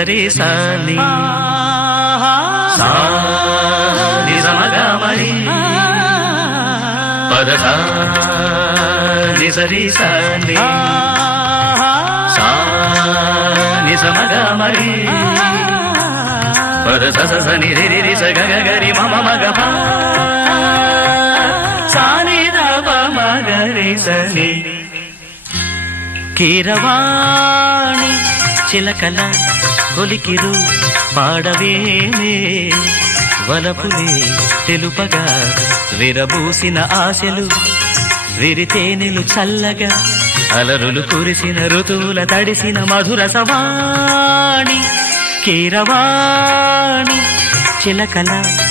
నిజరే సాని నిజమగమరి పదస నిజరే సాని నిజమగమరి పదస సని రి రి స గ గరి మమ మగ సాని ద మగరి సని కీరవాణి చిలకల కొలికిరు పాడవేమే వలపులే తెలుపగా విరబూసిన ఆశలు విరితేనెలు చల్లగా అలరులు కురిసిన ఋతువుల తడిసిన మధుర సవాణి కీరవాణి చిలకల